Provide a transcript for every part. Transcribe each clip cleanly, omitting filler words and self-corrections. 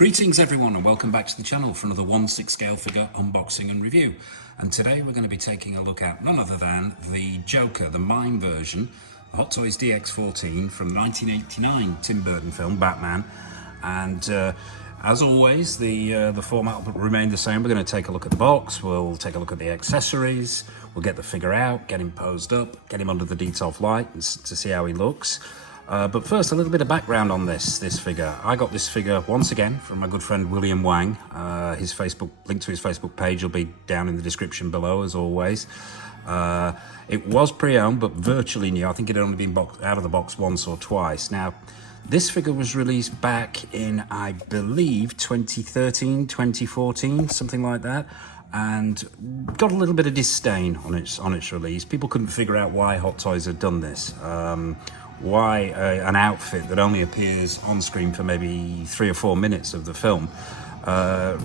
Greetings everyone and welcome back to the channel for another 1/6 scale figure unboxing and review. And today we're going to be taking a look at none other than the Joker, the MIME version, the Hot Toys DX14 from the 1989 Tim Burton film Batman. And as always, the format will remain the same. We're going to take a look at the box, we'll take a look at the accessories, we'll get the figure out, get him posed up, get him under the Detto light to see how he looks. But first, a little bit of background on this figure. I got this figure once again from my good friend William Wang. His Facebook link to his Facebook page will be down in the description below, as always. It was pre-owned, but virtually new. I think it had only been out of the box once or twice. Now, this figure was released back in, I believe, 2013, 2014, something like that, and got a little bit of disdain on its release. People couldn't figure out why Hot Toys had done this. Why an outfit that only appears on screen for maybe 3 or 4 minutes of the film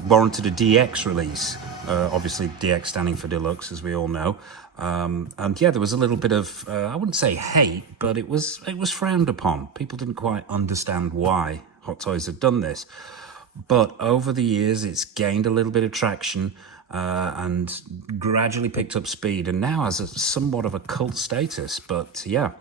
warranted a DX release. Obviously DX standing for deluxe, as we all know. And yeah, there was a little bit of, I wouldn't say hate, but it was frowned upon. People didn't quite understand why Hot Toys had done this. But over the years, it's gained a little bit of traction and gradually picked up speed, and now has somewhat of a cult status. But yeah,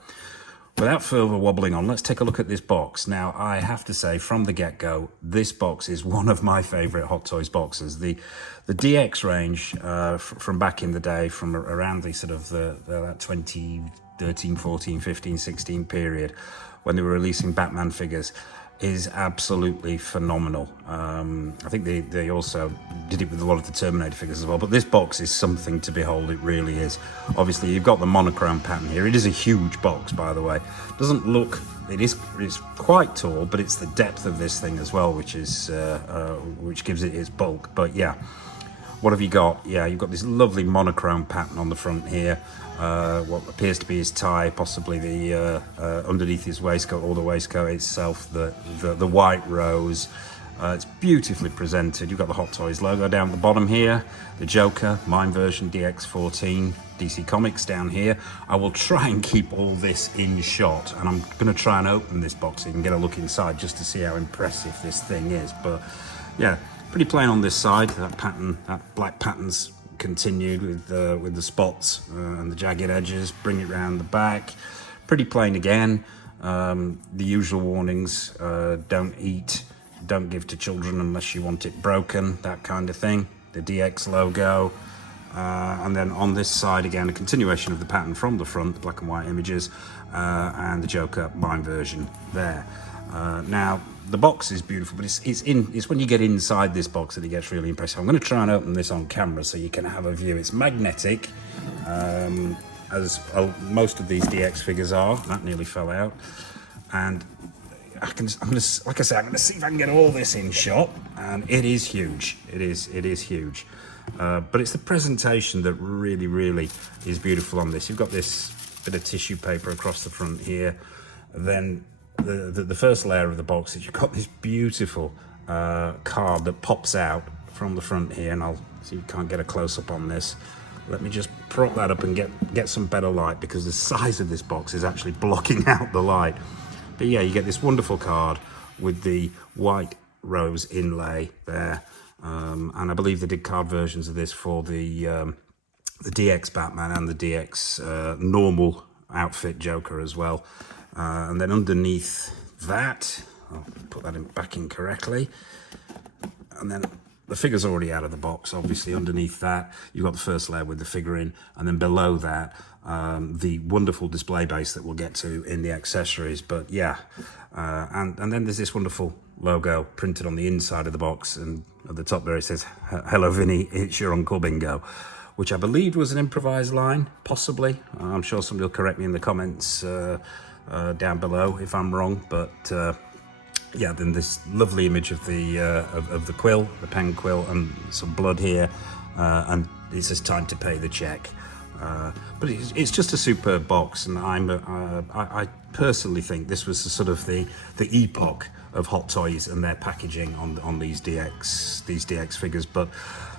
without further wobbling on, let's take a look at this box. Now, I have to say, from the get-go, this box is one of my favourite Hot Toys boxes. The DX range from back in the day, from around the sort of that 2013, 14, 15, 16 period, when they were releasing Batman figures, is absolutely phenomenal. I think they also did it with a lot of the Terminator figures as well, but this box is something to behold. It really is. Obviously, you've got the monochrome pattern here. It is a huge box, by the way. Doesn't look, it's quite tall, but it's the depth of this thing as well, which gives it its bulk. But yeah, what have you got? Yeah, you've got this lovely monochrome pattern on the front here. What appears to be his tie, possibly the underneath his waistcoat, or the waistcoat itself, the white rose. It's beautifully presented. You've got the Hot Toys logo down at the bottom here, the Joker, MIME version DX14, DC Comics down here. I will try and keep all this in shot, and I'm going to try and open this box so you can get a look inside just to see how impressive this thing is. But yeah, pretty plain on this side. That pattern, that black pattern's continued with the spots and the jagged edges. Bring it round the back, pretty plain again. The usual warnings: don't eat, don't give to children unless you want it broken, that kind of thing. The DX logo, and then on this side again, a continuation of the pattern from the front, black and white images, and the Joker MIME version there. Now, the box is beautiful, but it's when you get inside this box that it gets really impressive. I'm going to try and open this on camera so you can have a view. It's magnetic, as most of these DX figures are. That nearly fell out. And like I say, I'm going to see if I can get all this in shot. And it is huge. It is huge. But it's the presentation that really is beautiful on this. You've got this bit of tissue paper across the front here. Then the first layer of the box is you've got this beautiful card that pops out from the front here, and I'll see if you can't get a close-up on this. Let me just prop that up and get some better light, because the size of this box is actually blocking out the light. But yeah, you get this wonderful card with the white rose inlay there, and I believe they did card versions of this for the DX Batman and the DX normal outfit Joker as well. And then underneath that, I'll put that back in correctly, and then the figure's already out of the box. Obviously, underneath that, you've got the first layer with the figure in, and then below that, the wonderful display base that we'll get to in the accessories. But yeah, and then there's this wonderful logo printed on the inside of the box, and at the top there it says, "Hello Vinny, it's your Uncle Bingo," which I believed was an improvised line, possibly. I'm sure somebody will correct me in the comments down below if I'm wrong. But yeah, then this lovely image of the quill, the pen quill, and some blood here, and it says time to pay the check. But it's just a superb box, and I personally think this was sort of the epoch of Hot Toys and their packaging on these DX figures. But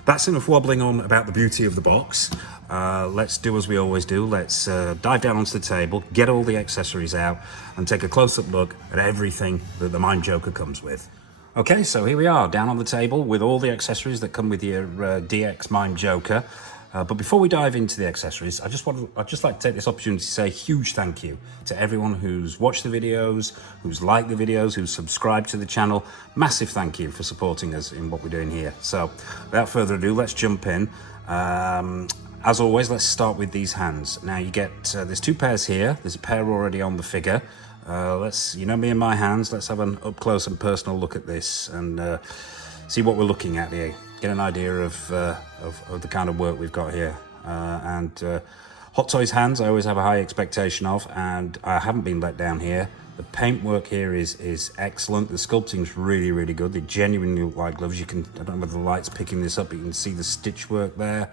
that's enough wobbling on about the beauty of the box. Let's do as we always do. Let's dive down onto the table, get all the accessories out, and take a close-up look at everything that the MIME Joker comes with. Okay, so here we are, down on the table with all the accessories that come with your DX MIME Joker. But before we dive into the accessories, I'd just like to take this opportunity to say a huge thank you to everyone who's watched the videos, who's liked the videos, who's subscribed to the channel. Massive thank you for supporting us in what we're doing here. So without further ado, let's jump in. As always, let's start with these hands. Now you get, there's two pairs here. There's a pair already on the figure. You know me and my hands, let's have an up close and personal look at this and see what we're looking at here. Get an idea of the kind of work we've got here. Hot Toys hands, I always have a high expectation of, and I haven't been let down here. The paintwork here is excellent. The sculpting's really, really good. They genuinely look like gloves. You can, I don't know whether the light's picking this up, but you can see the stitch work there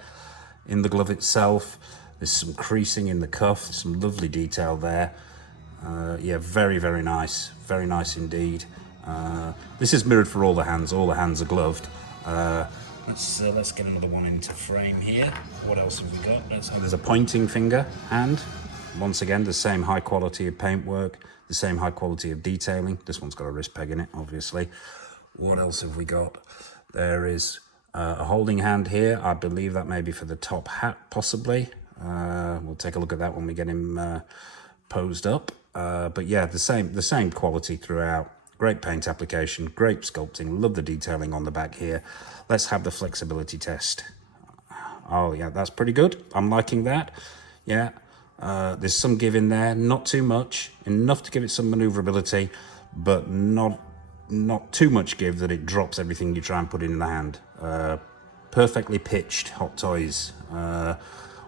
in the glove itself. There's some creasing in the cuff, there's some lovely detail there. Yeah, very, very nice indeed. This is mirrored for all the hands are gloved. Let's get another one into frame here. What else have we got? There's a pointing finger hand. Once again, the same high quality of paintwork, the same high quality of detailing. This one's got a wrist peg in it, obviously. What else have we got? There is a holding hand here. I believe that may be for the top hat, possibly. We'll take a look at that when we get him posed up. But yeah, the same quality throughout. Great paint application, great sculpting, love the detailing on the back here. Let's have the flexibility test. Oh yeah, that's pretty good. I'm liking that. Yeah, there's some give in there, not too much, enough to give it some maneuverability, but not too much give that it drops everything you try and put in the hand. Perfectly pitched Hot Toys.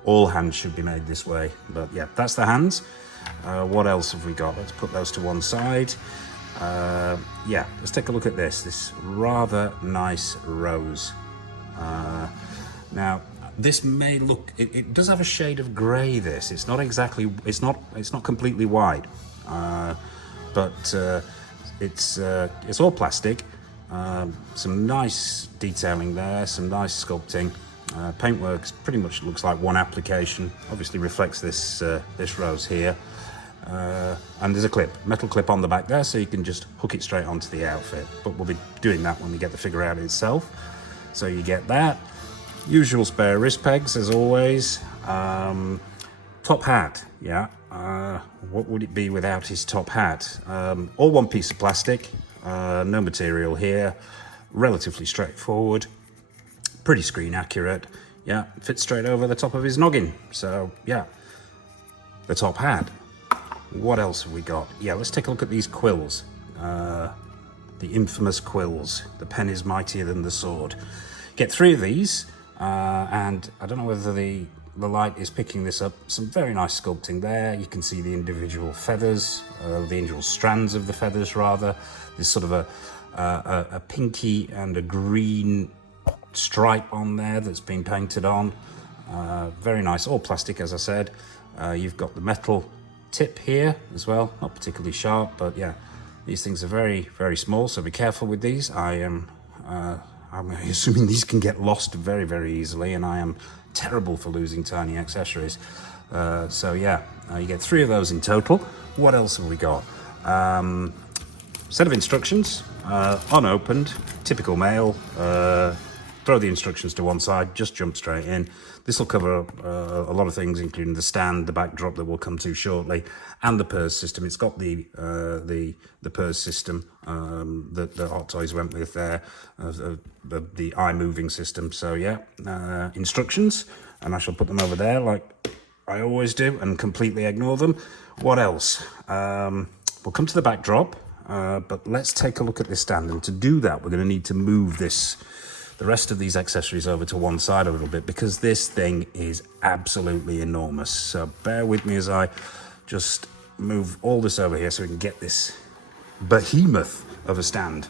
All hands should be made this way, but yeah, that's the hands. What else have we got? Let's put those to one side. Yeah, let's take a look at this rather nice rose. Now this may look, it does have a shade of grey. It's not exactly, it's not completely white, but it's all plastic. Some nice detailing there, some nice sculpting. Paintwork pretty much looks like one application. Obviously reflects this rose here. And there's a metal clip on the back there, so you can just hook it straight onto the outfit. But we'll be doing that when we get the figure out itself. So you get that. Usual spare wrist pegs, as always. Top hat, yeah. What would it be without his top hat? All one piece of plastic, no material here. Relatively straightforward. Pretty screen accurate. Yeah, fits straight over the top of his noggin. So, yeah. The top hat. What else have we got? Yeah, let's take a look at these quills. The infamous quills. The pen is mightier than the sword. Get 3 of these, and I don't know whether the light is picking this up. Some very nice sculpting there. You can see the individual feathers, the individual strands of the feathers, rather. There's sort of a pinky and a green stripe on there that's been painted on. Very nice, all plastic, as I said. You've got the metal tip here as well, not particularly sharp, but yeah, these things are very, very small, so be careful with these. I'm assuming these can get lost very, very easily, and I am terrible for losing tiny accessories. So yeah, you get 3 of those in total. What else have we got? Set of instructions, unopened, typical mail. Throw the instructions to one side, just jump straight in. This will cover a lot of things, including the stand, the backdrop that we'll come to shortly, and the purse system. It's got the purse system that the Hot Toys went with there, the eye moving system. So yeah, instructions, and I shall put them over there like I always do and completely ignore them. What else? We'll come to the backdrop, but let's take a look at this stand, and to do that we're going to need to move the rest of these accessories over to one side a little bit, because this thing is absolutely enormous. So bear with me as I just move all this over here so we can get this behemoth of a stand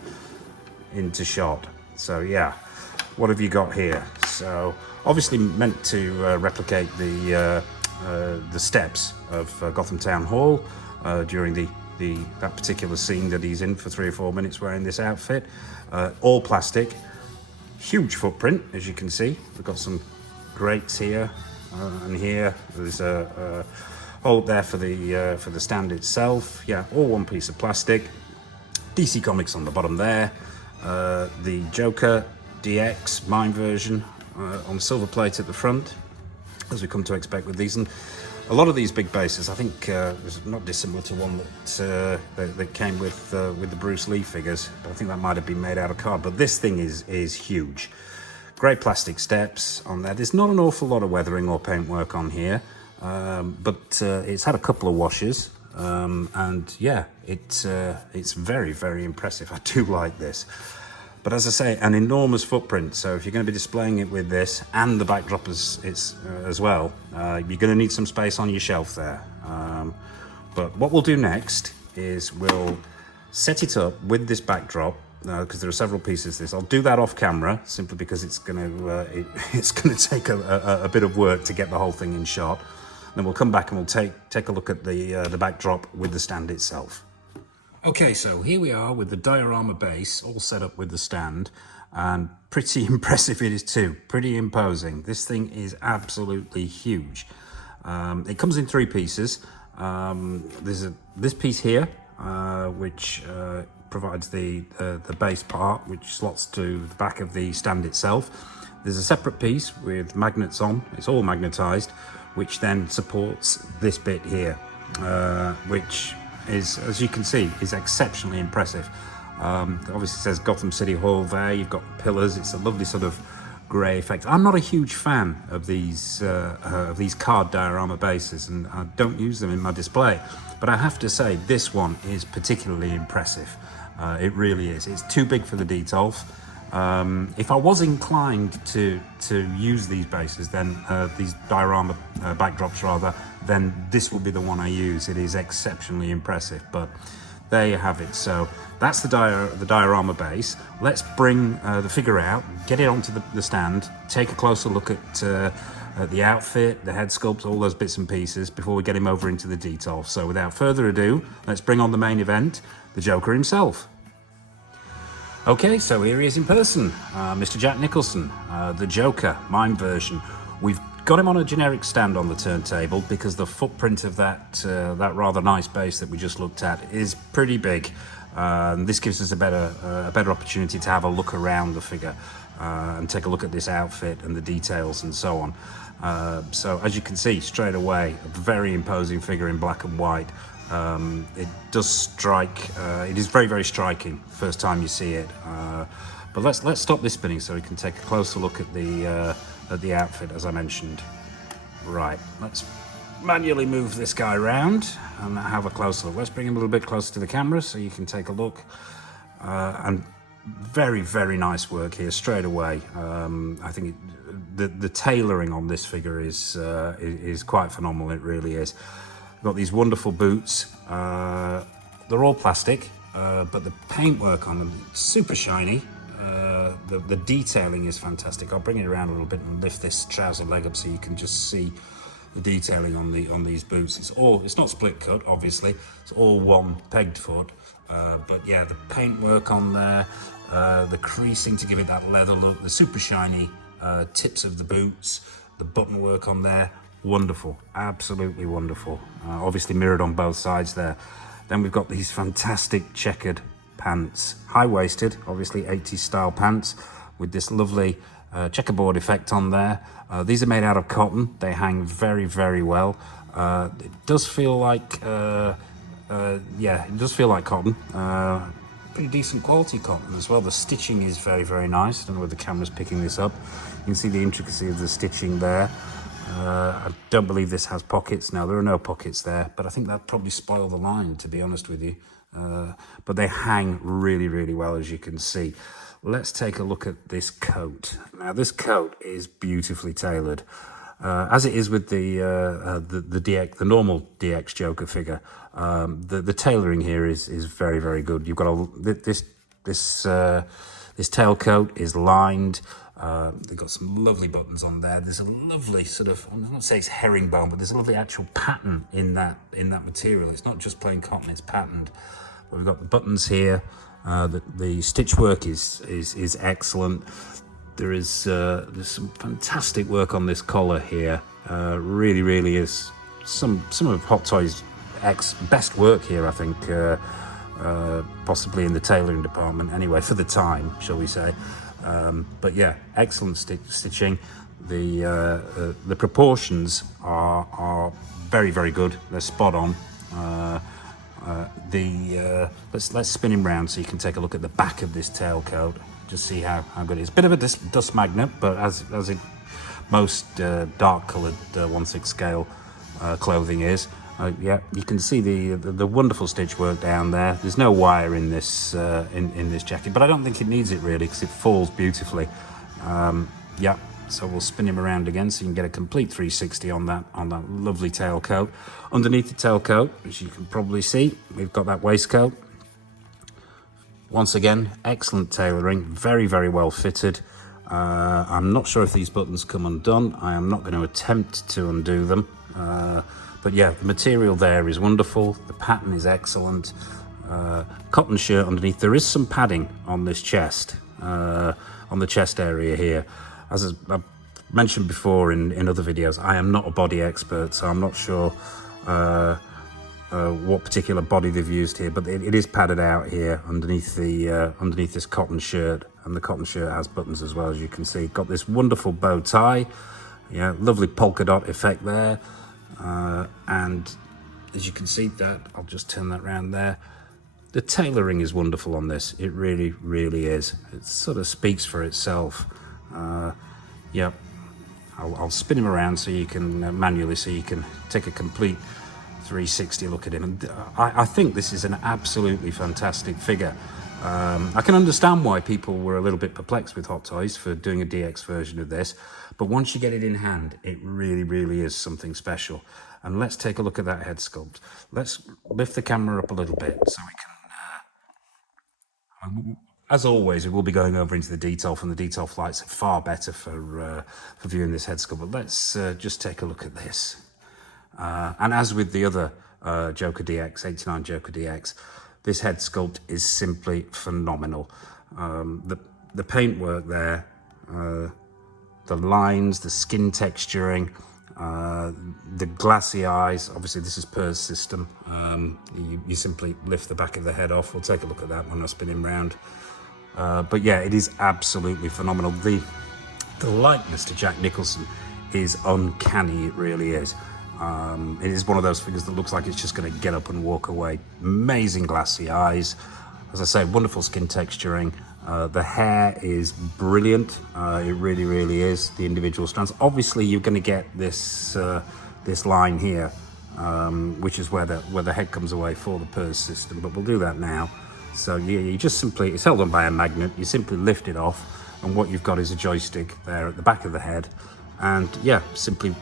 into shot. So yeah, what have you got here? So obviously meant to replicate the steps of Gotham Town Hall during that particular scene that he's in for 3 or 4 minutes wearing this outfit. All plastic. Huge footprint, as you can see. We've got some grates here and here. There's a hole up there for the stand itself. Yeah, all one piece of plastic. DC Comics on the bottom there. the Joker DX MIME version on silver plate at the front, as we come to expect with these. And a lot of these big bases, I think, was not dissimilar to one that came with the Bruce Lee figures, but I think that might have been made out of card. But this thing is huge. Great plastic steps on there. There's not an awful lot of weathering or paintwork on here, but it's had a couple of washes, and yeah, it's very, very impressive. I do like this. But as I say, an enormous footprint. So if you're going to be displaying it with this and the backdrop as well, you're going to need some space on your shelf there. But what we'll do next is we'll set it up with this backdrop, because there are several pieces to this. I'll do that off camera simply because it's going to take a bit of work to get the whole thing in shot. Then we'll come back and we'll take a look at the backdrop with the stand itself. Okay, so here we are with the diorama base all set up with the stand, and pretty impressive it is too, pretty imposing. This thing is absolutely huge. It comes in 3 pieces. There's this piece here, which provides the base part, which slots to the back of the stand itself. There's a separate piece with magnets on, it's all magnetized, which then supports this bit here, which is, as you can see, is exceptionally impressive. Obviously it says Gotham City Hall there, you've got pillars, it's a lovely sort of grey effect. I'm not a huge fan of these card diorama bases, and I don't use them in my display, but I have to say this one is particularly impressive. It really is. It's too big for the Detolf. If I was inclined to use these bases, then these diorama backdrops rather, then this will be the one I use. It is exceptionally impressive, but there you have it. So that's the diorama base. Let's bring the figure out, get it onto the stand, take a closer look at the outfit, the head sculpt, all those bits and pieces before we get him over into the Detolf. So without further ado, let's bring on the main event, the Joker himself. Okay, so here he is in person, Mr. Jack Nicholson, the Joker, MIME version. We've got him on a generic stand on the turntable because the footprint of that rather nice base that we just looked at is pretty big. This gives us a better opportunity to have a look around the figure and take a look at this outfit and the details and so on. So as you can see straight away, a very imposing figure in black and white. It does strike, it is very, very striking first time you see it. But let's stop this spinning so we can take a closer look at the outfit, as I mentioned. Right, let's manually move this guy around and have a closer look. Let's bring him a little bit closer to the camera so you can take a look. And very, very nice work here straight away. I think the tailoring on this figure is quite phenomenal. It really is. Got these wonderful boots. They're all plastic, but the paintwork on them super shiny. The detailing is fantastic. I'll bring it around a little bit and lift this trouser leg up so you can just see the detailing on these boots. It's not split cut, obviously. It's all one pegged foot. But yeah, the paintwork on there, the creasing to give it that leather look, the super shiny tips of the boots, the button work on there. Wonderful, absolutely wonderful. Obviously mirrored on both sides there. Then we've got these fantastic checkered pants, high-waisted, obviously 80s style pants with this lovely checkerboard effect on there. These are made out of cotton. They hang very, very well. It does feel like, yeah, it does feel like cotton. Pretty decent quality cotton as well. The stitching is very, very nice. I don't know whether the camera's picking this up. You can see the intricacy of the stitching there. I don't believe this has pockets. No, there are no pockets there, but I think that probably spoiled the line, to be honest with you. But they hang really, really well, as you can see. Let's take a look at this coat. Now, this coat is beautifully tailored, as it is with the DX, the normal DX Joker figure. The tailoring here is very, very good. You've got this tailcoat is lined. They've got some lovely buttons on there. There's a lovely sort of, I'm not going to say it's herringbone, but there's a lovely actual pattern in that material. It's not just plain cotton, it's patterned. But we've got the buttons here. The stitch work is excellent. There's some fantastic work on this collar here. Really, really is some of Hot Toys X best work here, I think. possibly in the tailoring department anyway, for the time, shall we say. But yeah, excellent stitching. The proportions are very, very good. They're spot on. Let's spin him round so you can take a look at the back of this tailcoat. Just see how good it is. Bit of a dust magnet, but as most dark coloured 1/6 scale clothing is. Yeah, you can see the wonderful stitch work down there. There's no wire in this in this jacket, but I don't think it needs it really because it falls beautifully. Yeah, so we'll spin him around again so you can get a complete 360 on that lovely tailcoat. Underneath the tailcoat, as you can probably see, we've got that waistcoat. Once again, excellent tailoring, very, very well fitted. I'm not sure if these buttons come undone. I am not going to attempt to undo them. But yeah, the material there is wonderful. The pattern is excellent. Cotton shirt underneath. There is some padding on this chest, on the chest area here. As I've mentioned before in other videos, I am not a body expert, so I'm not sure what particular body they've used here, but it is padded out here underneath this cotton shirt, and the cotton shirt has buttons as well, as you can see. Got this wonderful bow tie, yeah, lovely polka dot effect there, and as you can see, that I'll just turn that around there. The tailoring is wonderful on this. It really, really is. It sort of speaks for itself. Yeah, I'll spin him around so you can manually, so you can take a complete 360 look at him. And I think this is an absolutely fantastic figure. I can understand why people were a little bit perplexed with Hot Toys for doing a DX version of this, but once you get it in hand, it really, really is something special. And let's take a look at that head sculpt. Let's lift the camera up a little bit so we can, as always, we will be going over into the detail from the detail flights. Far better for viewing this head sculpt, but let's just take a look at this. And as with the other Joker DX, 89 Joker DX, this head sculpt is simply phenomenal. The paintwork there, the lines, the skin texturing, the glassy eyes. Obviously this is PERS system. You simply lift the back of the head off. We'll take a look at that when I spin him round. But yeah, it is absolutely phenomenal. The likeness to Jack Nicholson is uncanny, it really is. It is one of those figures that looks like it's just going to get up and walk away. Amazing glassy eyes. As I say, wonderful skin texturing. The hair is brilliant. It really, really is. The individual strands. Obviously, you're going to get this this line here, which is where the head comes away for the PERS system. But we'll do that now. So you just simply, it's held on by a magnet. You simply lift it off, and what you've got is a joystick there at the back of the head. And yeah, simply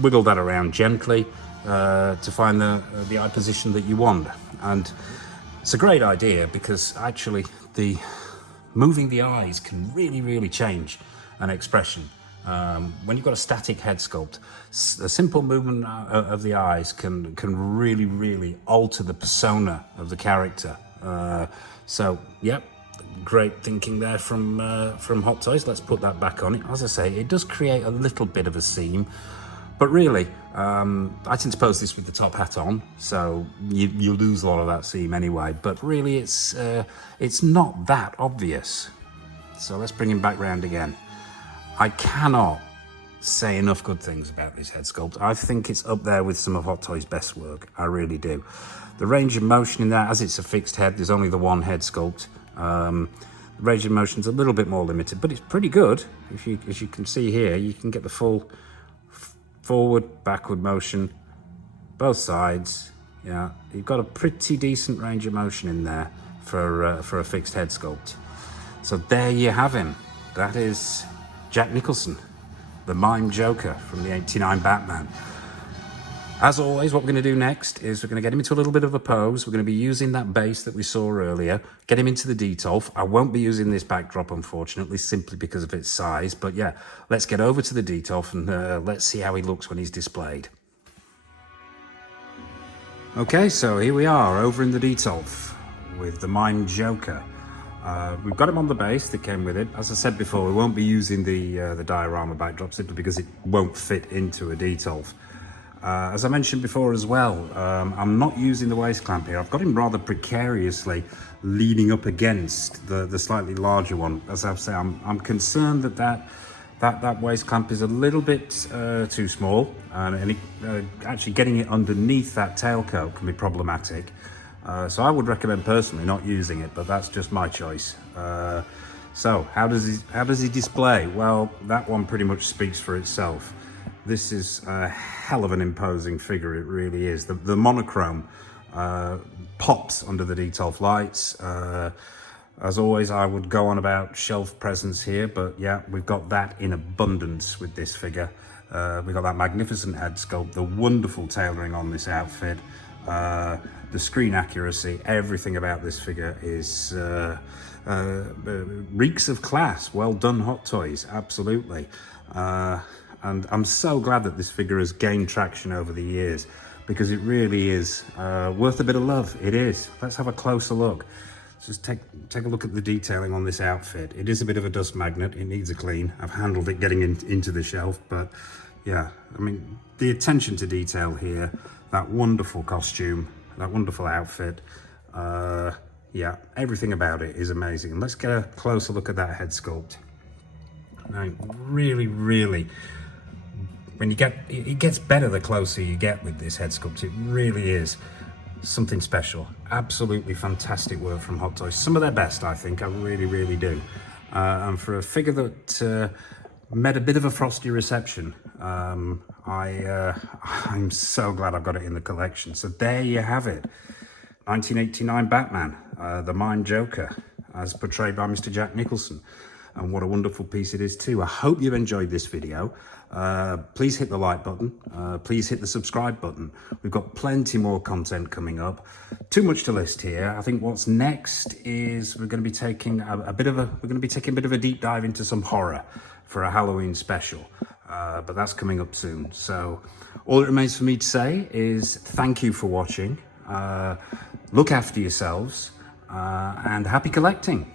wiggle that around gently to find the eye position that you want. And it's a great idea because actually moving the eyes can really, really change an expression. When you've got a static head sculpt, a simple movement of the eyes can really, really alter the persona of the character. So, yep, great thinking there from Hot Toys. Let's put that back on it. As I say, it does create a little bit of a seam, but really, I tend to pose this with the top hat on, so you lose a lot of that seam anyway. But really, it's not that obvious. So let's bring him back round again. I cannot say enough good things about this head sculpt. I think it's up there with some of Hot Toys' best work. I really do. The range of motion in that, as it's a fixed head, there's only the one head sculpt. The range of motion's a little bit more limited, but it's pretty good. As you can see here, you can get the full forward, backward motion, both sides. Yeah, you've got a pretty decent range of motion in there for a fixed head sculpt. So there you have him. That is Jack Nicholson, the MIME Joker from the '89 Batman. As always, what we're going to do next is we're going to get him into a little bit of a pose. We're going to be using that base that we saw earlier, get him into the detolf. I won't be using this backdrop, unfortunately, simply because of its size. But yeah, let's get over to the detolf and let's see how he looks when he's displayed. Okay, so here we are over in the detolf with the MIME Joker. We've got him on the base that came with it. As I said before, we won't be using the diorama backdrop simply because it won't fit into a detolf. As I mentioned before as well, I'm not using the waist clamp here. I've got him rather precariously leaning up against the slightly larger one. As I've said, I'm concerned that waist clamp is a little bit too small, and actually getting it underneath that tailcoat can be problematic. So I would recommend personally not using it, but that's just my choice. So how does he display? Well, that one pretty much speaks for itself. This is a hell of an imposing figure, it really is. The monochrome pops under the Detolf lights. As always, I would go on about shelf presence here, but yeah, we've got that in abundance with this figure. We've got that magnificent head sculpt, the wonderful tailoring on this outfit, the screen accuracy, everything about this figure is reeks of class. Well done, Hot Toys, absolutely. And I'm so glad that this figure has gained traction over the years, because it really is worth a bit of love. It is. Let's have a closer look. Just take a look at the detailing on this outfit. It is a bit of a dust magnet. It needs a clean. I've handled it getting into the shelf, but yeah, I mean, the attention to detail here, that wonderful costume, that wonderful outfit, yeah, everything about it is amazing. Let's get a closer look at that head sculpt. Now, really, when it gets better the closer you get with this head sculpt. It really is something special. Absolutely fantastic work from Hot Toys. Some of their best, I think. I really do. And for a figure that met a bit of a frosty reception, I'm so glad I've got it in the collection. So there you have it. 1989 Batman, the Mime Joker, as portrayed by Mr. Jack Nicholson. And what a wonderful piece it is too. I hope you've enjoyed this video. Please hit the like button. Please hit the subscribe button. We've got plenty more content coming up. Too much to list here. I think what's next is we're going to be taking a bit of a deep dive into some horror for a Halloween special. But that's coming up soon. So all it remains for me to say is thank you for watching. Look after yourselves, and happy collecting.